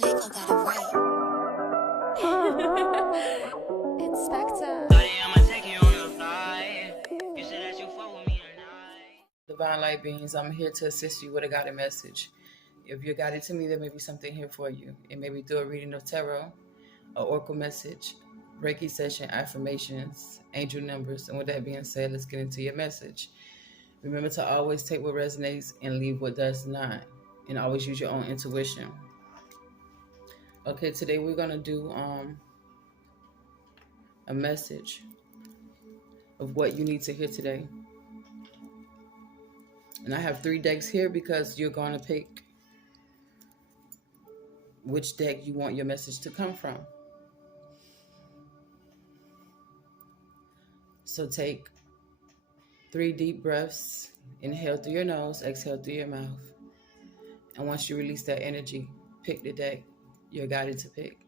Pickle got it right. It's Spectre. Divine Light Beings, I'm here to assist you with a guided message. If you're guided to me, there may be something here for you. It may be through a reading of tarot, an oracle message, Reiki session, affirmations, angel numbers. And with that being said, let's get into your message. Remember to always take what resonates and leave what does not. And always use your own intuition. Okay, today we're going to do a message of what you need to hear today. And I have 3 decks here because you're going to pick which deck you want your message to come from. So take 3 deep breaths. Inhale through your nose, exhale through your mouth. And once you release that energy, pick the deck you're guided to pick.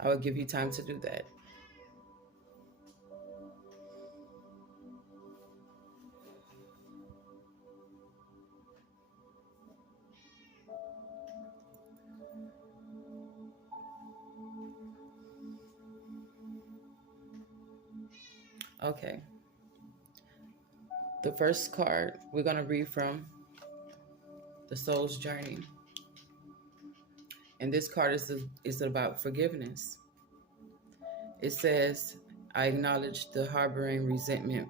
I will give you time to do that. Okay. The first card we're going to read from the Soul's Journey. And this card is about forgiveness. It says, I acknowledge the harboring resentment.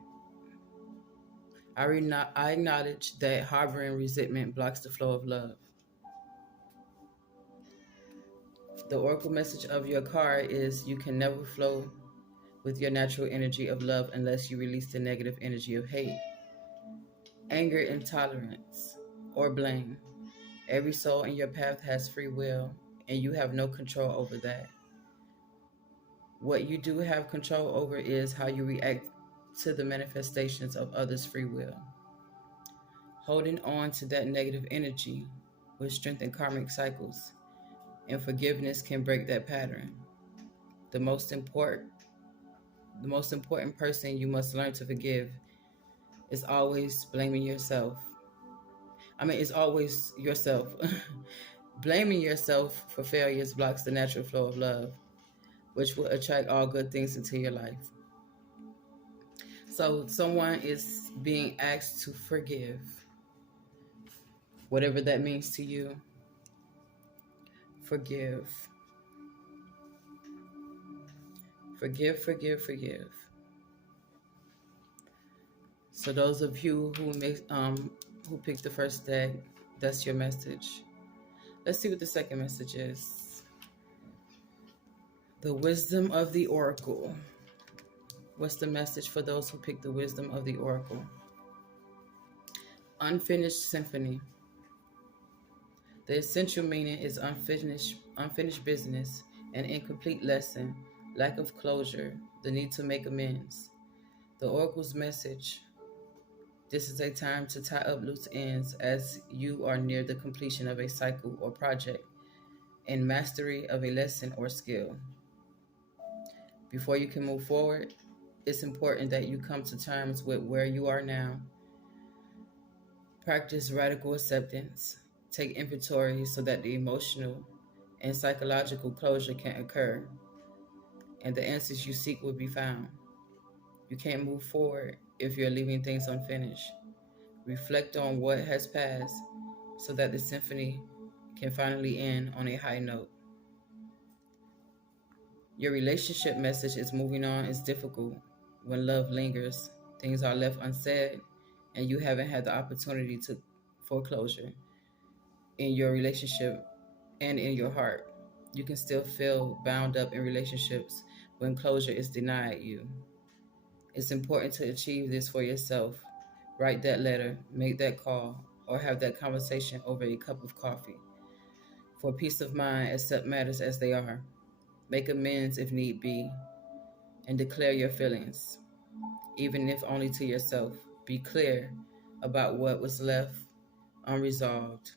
I acknowledge that harboring resentment blocks the flow of love. The oracle message of your card is, you can never flow with your natural energy of love unless you release the negative energy of hate, anger, intolerance, or blame. Every soul in your path has free will, and you have no control over that. What you do have control over is how you react to the manifestations of others' free will. Holding on to that negative energy will strengthen karmic cycles, and forgiveness can break that pattern. The most important person you must learn to forgive is always blaming yourself. It's always yourself. Blaming yourself for failures blocks the natural flow of love, which will attract all good things into your life. So someone is being asked to forgive, whatever that means to you. Forgive. Forgive, forgive, forgive. So those of you who picked the first deck, that's your message. Let's see what the second message is. The Wisdom of the Oracle. What's the message for those who picked the Wisdom of the Oracle? Unfinished symphony. The essential meaning is unfinished business, an incomplete lesson, lack of closure, the need to make amends. The Oracle's message: this is a time to tie up loose ends as you are near the completion of a cycle or project and mastery of a lesson or skill. Before you can move forward, it's important that you come to terms with where you are now. Practice radical acceptance. Take inventory so that the emotional and psychological closure can occur, and the answers you seek will be found. You can't move forward if you're leaving things unfinished. Reflect on what has passed so that the symphony can finally end on a high note. Your relationship message is moving on is difficult when love lingers, things are left unsaid, and you haven't had the opportunity for closure in your relationship and in your heart. You can still feel bound up in relationships when closure is denied you. It's important to achieve this for yourself. Write that letter, make that call, or have that conversation over a cup of coffee. For peace of mind, accept matters as they are. Make amends if need be, and declare your feelings, even if only to yourself. Be clear about what was left unresolved.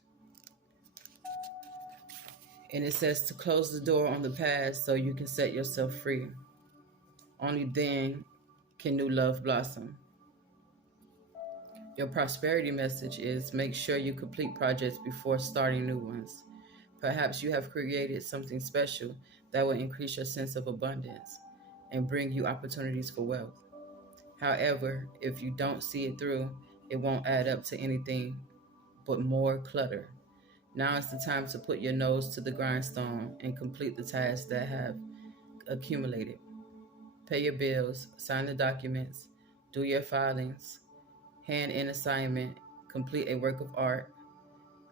And it says to close the door on the past so you can set yourself free. Only then can new love blossom. Your prosperity message is make sure you complete projects before starting new ones. Perhaps you have created something special that will increase your sense of abundance and bring you opportunities for wealth. However, if you don't see it through, it won't add up to anything but more clutter. Now is the time to put your nose to the grindstone and complete the tasks that have accumulated. Pay your bills, sign the documents, do your filings, hand in assignment, complete a work of art,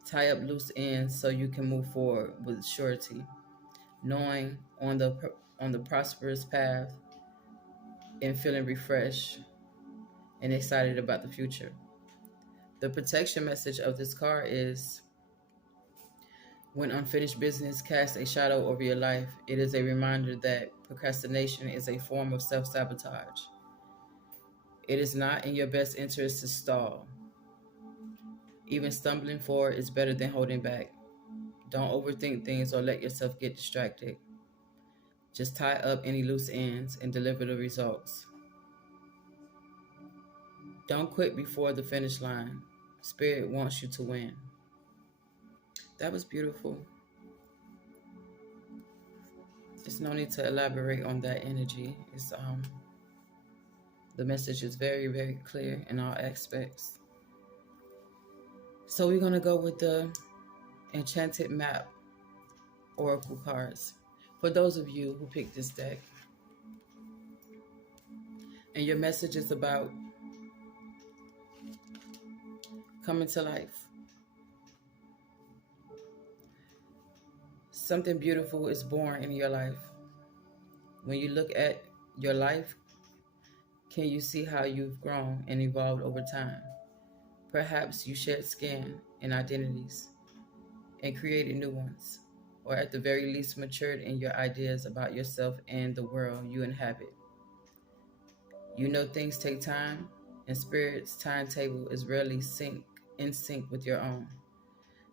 tie up loose ends so you can move forward with surety, knowing on the prosperous path and feeling refreshed and excited about the future. The protection message of this card is when unfinished business casts a shadow over your life, it is a reminder that procrastination is a form of self sabotage. It is not in your best interest to stall. Even stumbling forward is better than holding back. Don't overthink things or let yourself get distracted. Just tie up any loose ends and deliver the results. Don't quit before the finish line. Spirit wants you to win. That was beautiful. There's no need to elaborate on that energy. The message is very, very clear in all aspects. So we're gonna go with the Enchanted Map Oracle cards. For those of you who picked this deck, and your message is about coming to life. Something beautiful is born in your life. When you look at your life, can you see how you've grown and evolved over time? Perhaps you shed skin and identities and created new ones, or at the very least matured in your ideas about yourself and the world you inhabit. You know things take time, and Spirit's timetable is rarely in sync with your own.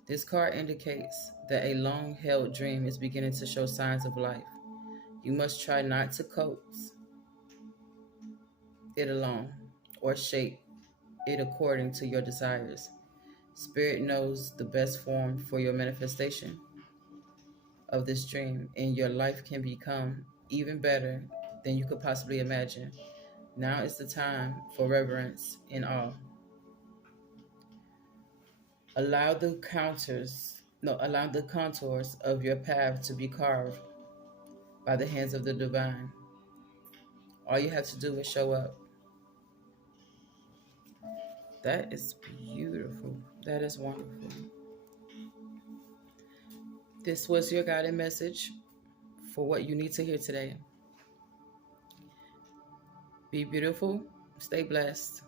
This card indicates that a long-held dream is beginning to show signs of life. You must try not to coax it alone or shape it according to your desires. Spirit knows the best form for your manifestation of this dream, and your life can become even better than you could possibly imagine. Now is the time for reverence and awe. Allow the contours of your path to be carved by the hands of the divine. All you have to do is show up. That is beautiful. That is wonderful. This was your guided message for what you need to hear today. Be beautiful, stay blessed,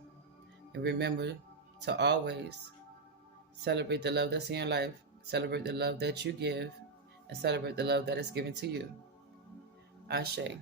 and remember to always celebrate the love that's in your life, celebrate the love that you give, and celebrate the love that is given to you. Ashe.